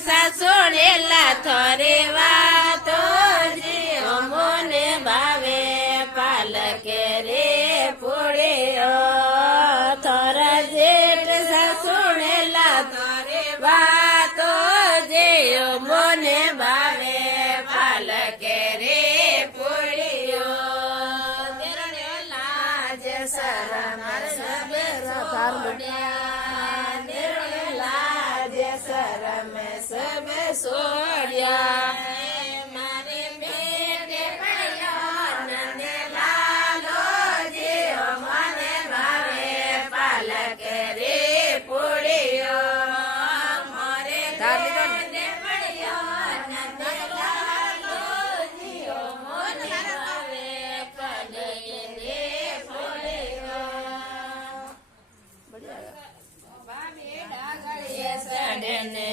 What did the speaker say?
સાસોડેલા થોરે વાતો જીઓ મોને ભાવે પાલકે રે પૂળ્યો થોર જેઠ સાસોડેલા થોરે વાતો જીઓ મોને ભાવે પાલકે રે પૂળ્યો તેરણે લાજ શરમ સબે સોડ્યા તેરણે લાજ શરમ સબે સોડ્યા મારે બેટે પડ્યો નંદે લાલો જીઓ મને ભાવે પાલકે રે પૂળ્યો મારે બેટે પડ્યો નંદે લાલો જીઓ મને ભાવે પાલકે રે પૂળ્યો બાબે ડાગળીએ સડને